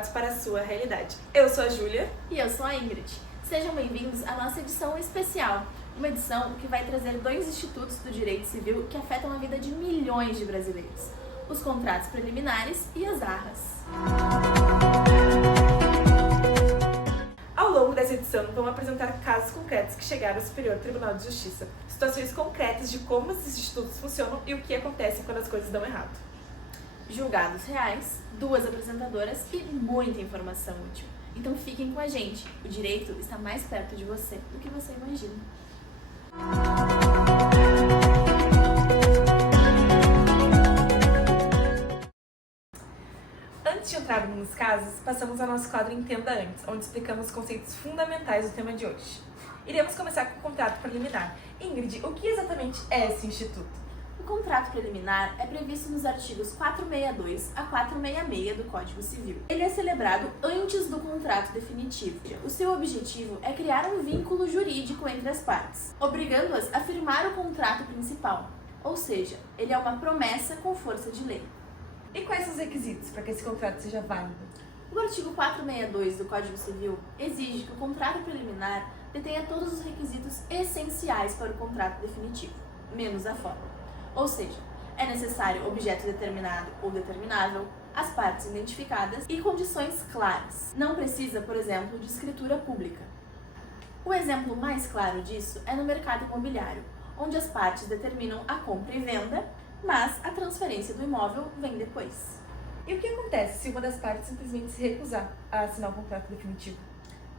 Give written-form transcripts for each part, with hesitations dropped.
contratos para a sua realidade. Eu sou a Júlia. E eu sou a Ingrid. Sejam bem-vindos à nossa edição especial, uma edição que vai trazer dois institutos do direito civil que afetam a vida de milhões de brasileiros: os contratos preliminares e as arras. Ao longo dessa edição, vamos apresentar casos concretos que chegaram ao Superior Tribunal de Justiça, situações concretas de como esses institutos funcionam e o que acontece quando as coisas dão errado. Julgados reais, duas apresentadoras e muita informação útil. Então fiquem com a gente, o direito está mais perto de você do que você imagina. Antes de entrarmos nos casos, passamos ao nosso quadro Entenda Antes, onde explicamos os conceitos fundamentais do tema de hoje. Iremos começar com o contrato preliminar. Ingrid, o que exatamente é esse instituto? O contrato preliminar é previsto nos artigos 462 a 466 do Código Civil. Ele é celebrado antes do contrato definitivo. O seu objetivo é criar um vínculo jurídico entre as partes, obrigando-as a firmar o contrato principal, ou seja, ele é uma promessa com força de lei. E quais são os requisitos para que esse contrato seja válido? O artigo 462 do Código Civil exige que o contrato preliminar detenha todos os requisitos essenciais para o contrato definitivo, menos a forma. Ou seja, é necessário objeto determinado ou determinável, as partes identificadas e condições claras. Não precisa, por exemplo, de escritura pública. O exemplo mais claro disso é no mercado imobiliário, onde as partes determinam a compra e venda, mas a transferência do imóvel vem depois. E o que acontece se uma das partes simplesmente se recusar a assinar o contrato definitivo?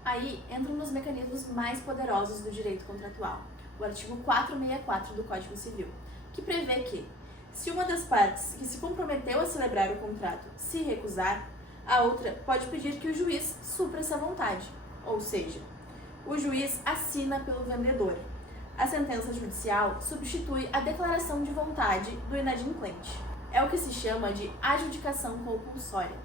Aí entram nos mecanismos mais poderosos do direito contratual, o artigo 464 do Código Civil, que prevê que, se uma das partes que se comprometeu a celebrar o contrato se recusar, a outra pode pedir que o juiz supra essa vontade, ou seja, o juiz assina pelo vendedor. A sentença judicial substitui a declaração de vontade do inadimplente. É o que se chama de adjudicação compulsória.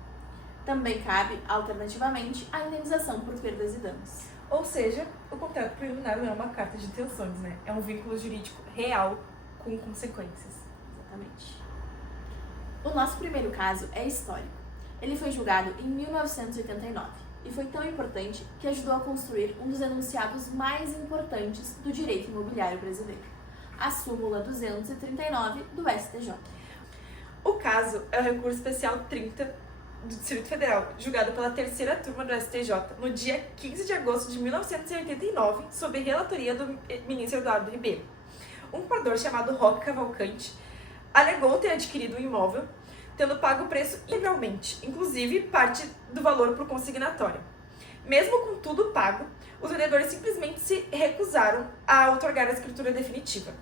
Também cabe, alternativamente, a indenização por perdas e danos. Ou seja, o contrato preliminar não é uma carta de intenções, né? É um vínculo jurídico real com consequências. Exatamente. O nosso primeiro caso é histórico. Ele foi julgado em 1989 e foi tão importante que ajudou a construir um dos enunciados mais importantes do direito imobiliário brasileiro, a súmula 239 do STJ. O caso é o recurso especial 30 do Distrito Federal, julgado pela terceira turma do STJ no dia 15 de agosto de 1989, sob relatoria do ministro Eduardo Ribeiro. Um comprador chamado Roque Cavalcante alegou ter adquirido o imóvel, tendo pago o preço integralmente, inclusive parte do valor por consignatório. Mesmo com tudo pago, os vendedores simplesmente se recusaram a outorgar a escritura definitiva.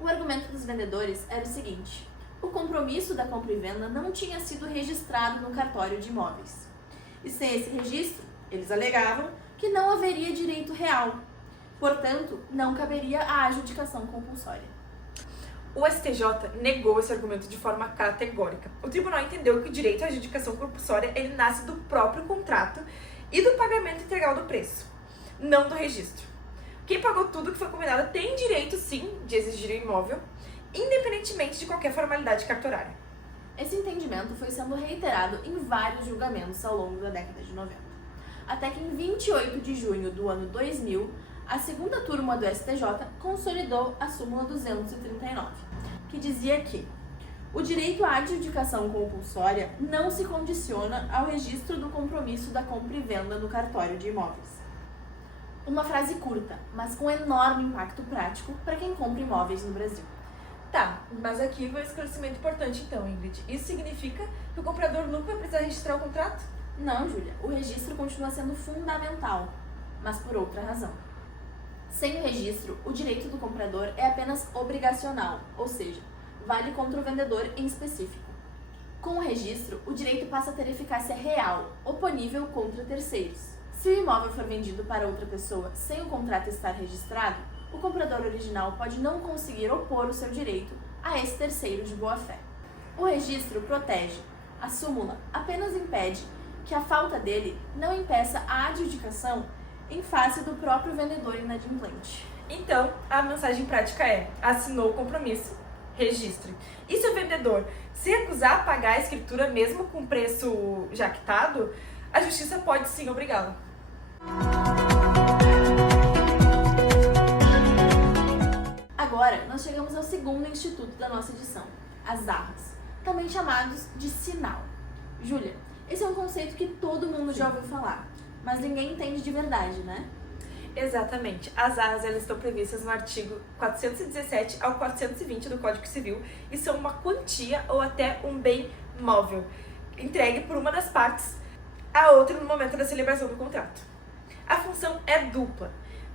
O argumento dos vendedores era o seguinte: o compromisso da compra e venda não tinha sido registrado no cartório de imóveis. E sem esse registro, eles alegavam que não haveria direito real. Portanto, não caberia a adjudicação compulsória. O STJ negou esse argumento de forma categórica. O tribunal entendeu que o direito à adjudicação compulsória ele nasce do próprio contrato e do pagamento integral do preço, não do registro. Quem pagou tudo que foi combinado tem direito, sim, de exigir o imóvel, independentemente de qualquer formalidade cartorária. Esse entendimento foi sendo reiterado em vários julgamentos ao longo da década de 90. Até que em 28 de junho do ano 2000, a segunda turma do STJ consolidou a súmula 239, que dizia que o direito à adjudicação compulsória não se condiciona ao registro do compromisso da compra e venda no cartório de imóveis. Uma frase curta, mas com enorme impacto prático para quem compra imóveis no Brasil. Tá, mas aqui vai um esclarecimento importante então, Ingrid. Isso significa que o comprador nunca vai precisar registrar o contrato? Não, Júlia, o registro continua sendo fundamental, mas por outra razão. Sem o registro, o direito do comprador é apenas obrigacional, ou seja, vale contra o vendedor em específico. Com o registro, o direito passa a ter eficácia real, oponível contra terceiros. Se o imóvel for vendido para outra pessoa sem o contrato estar registrado, o comprador original pode não conseguir opor o seu direito a esse terceiro de boa-fé. O registro protege. A súmula apenas impede que a falta dele não impeça a adjudicação em face do próprio vendedor inadimplente. Então, a mensagem prática é: assinou o compromisso, registre. E se o vendedor se recusar a pagar a escritura mesmo com preço já quitado, a justiça pode sim obrigá-lo. Agora, nós chegamos ao segundo instituto da nossa edição, as arras, também chamados de sinal. Júlia, esse é um conceito que todo mundo já ouviu falar, mas ninguém entende de verdade, né? Exatamente. As arras elas estão previstas no artigo 417 ao 420 do Código Civil e são uma quantia ou até um bem móvel, entregue por uma das partes à outra no momento da celebração do contrato. A função é dupla: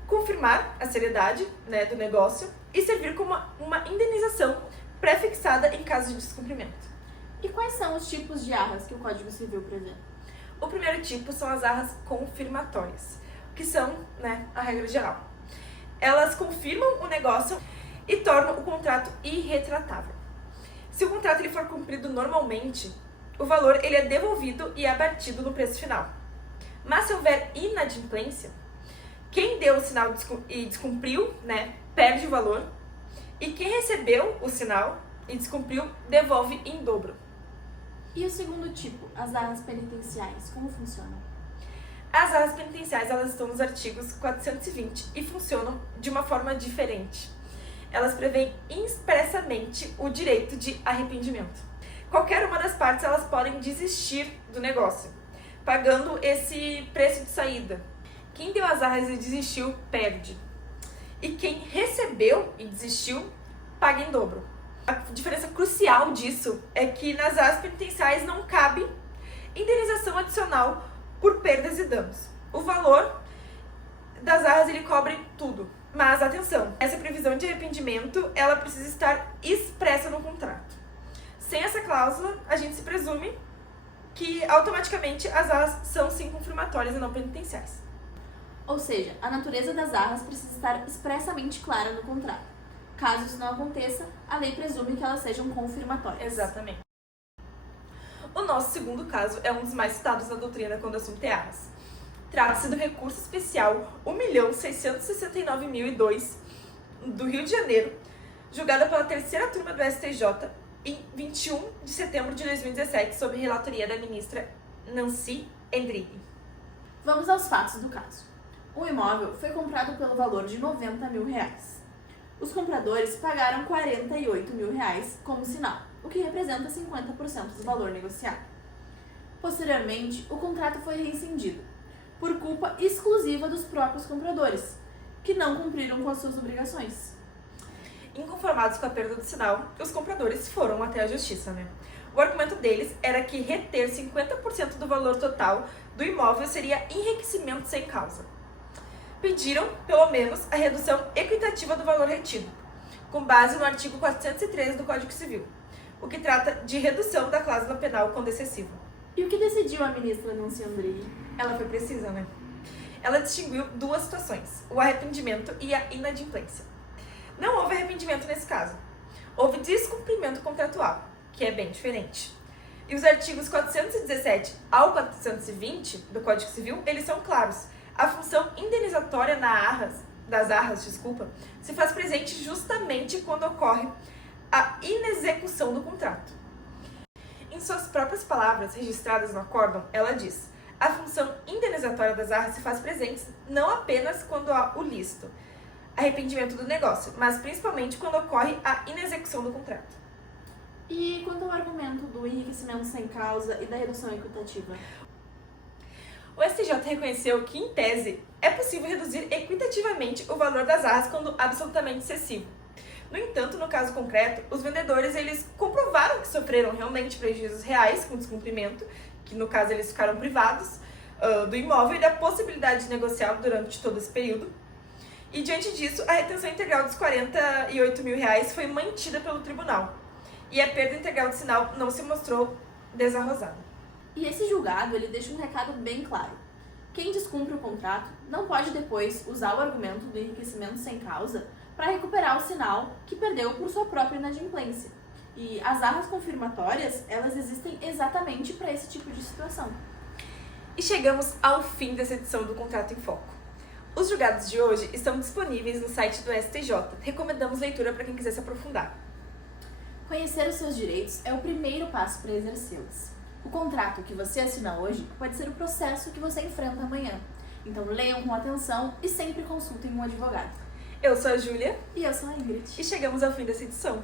confirmar a seriedade, do negócio e servir como uma indenização pré-fixada em caso de descumprimento. E quais são os tipos de arras que o Código Civil prevê? O primeiro tipo são as arras confirmatórias, que são, a regra geral. Elas confirmam o negócio e tornam o contrato irretratável. Se o contrato ele for cumprido normalmente, o valor ele é devolvido e abatido no preço final. Mas se houver inadimplência, quem deu o sinal e descumpriu, perde o valor, e quem recebeu o sinal e descumpriu, devolve em dobro. E o segundo tipo, as arras penitenciais, como funcionam? As arras penitenciais elas estão nos artigos 420 e funcionam de uma forma diferente. Elas prevêem expressamente o direito de arrependimento. Qualquer uma das partes elas podem desistir do negócio, pagando esse preço de saída. Quem deu as arras e desistiu, perde. E quem recebeu e desistiu, paga em dobro. A diferença crucial disso é que nas arras penitenciais não cabe indenização adicional por perdas e danos. O valor das arras ele cobre tudo. Mas atenção, essa previsão de arrependimento ela precisa estar expressa no contrato. Sem essa cláusula, a gente se presume que automaticamente as arras são sim confirmatórias e não penitenciais. Ou seja, a natureza das arras precisa estar expressamente clara no contrato. Caso isso não aconteça, a lei presume que elas sejam confirmatórias. Exatamente. O nosso segundo caso é um dos mais citados na doutrina quando o assunto é arras. Trata-se do recurso especial 1.669.002 do Rio de Janeiro, julgada pela terceira turma do STJ em 21 de setembro de 2017, sob relatoria da ministra Nancy Endrighi. Vamos aos fatos do caso. O imóvel foi comprado pelo valor de R$90 mil. Os compradores pagaram R$48 mil como sinal, o que representa 50% do valor negociado. Posteriormente, o contrato foi rescindido, por culpa exclusiva dos próprios compradores, que não cumpriram com as suas obrigações. Inconformados com a perda do sinal, os compradores foram até a justiça, O argumento deles era que reter 50% do valor total do imóvel seria enriquecimento sem causa. Pediram, pelo menos, a redução equitativa do valor retido, com base no artigo 413 do Código Civil, o que trata de redução da cláusula penal quando excessiva. E o que decidiu a ministra Nancy Endrighi? Ela foi precisa, Ela distinguiu duas situações, o arrependimento e a inadimplência. Não houve arrependimento nesse caso. Houve descumprimento contratual, que é bem diferente. E os artigos 417 ao 420 do Código Civil, eles são claros. A função indenizatória das arras, se faz presente justamente quando ocorre a inexecução do contrato. Em suas próprias palavras, registradas no acórdão, ela diz: a função indenizatória das arras se faz presente não apenas quando há o lícito, arrependimento do negócio, mas principalmente quando ocorre a inexecução do contrato. E quanto ao argumento do enriquecimento sem causa e da redução equitativa? O STJ reconheceu que, em tese, é possível reduzir equitativamente o valor das arras quando absolutamente excessivo. No entanto, no caso concreto, os vendedores eles comprovaram que sofreram realmente prejuízos reais com descumprimento, que no caso eles ficaram privados do imóvel e da possibilidade de negociar durante todo esse período. E diante disso, a retenção integral dos R$48 mil foi mantida pelo tribunal. E a perda integral do sinal não se mostrou desarrosada. E esse julgado, ele deixa um recado bem claro. Quem descumpre o contrato não pode depois usar o argumento do enriquecimento sem causa para recuperar o sinal que perdeu por sua própria inadimplência. E as arras confirmatórias, elas existem exatamente para esse tipo de situação. E chegamos ao fim dessa edição do Contrato em Foco. Os julgados de hoje estão disponíveis no site do STJ. Recomendamos leitura para quem quiser se aprofundar. Conhecer os seus direitos é o primeiro passo para exercê-los. O contrato que você assina hoje pode ser o processo que você enfrenta amanhã. Então leiam com atenção e sempre consultem um advogado. Eu sou a Júlia E eu sou a Ingrid. e chegamos ao fim dessa edição.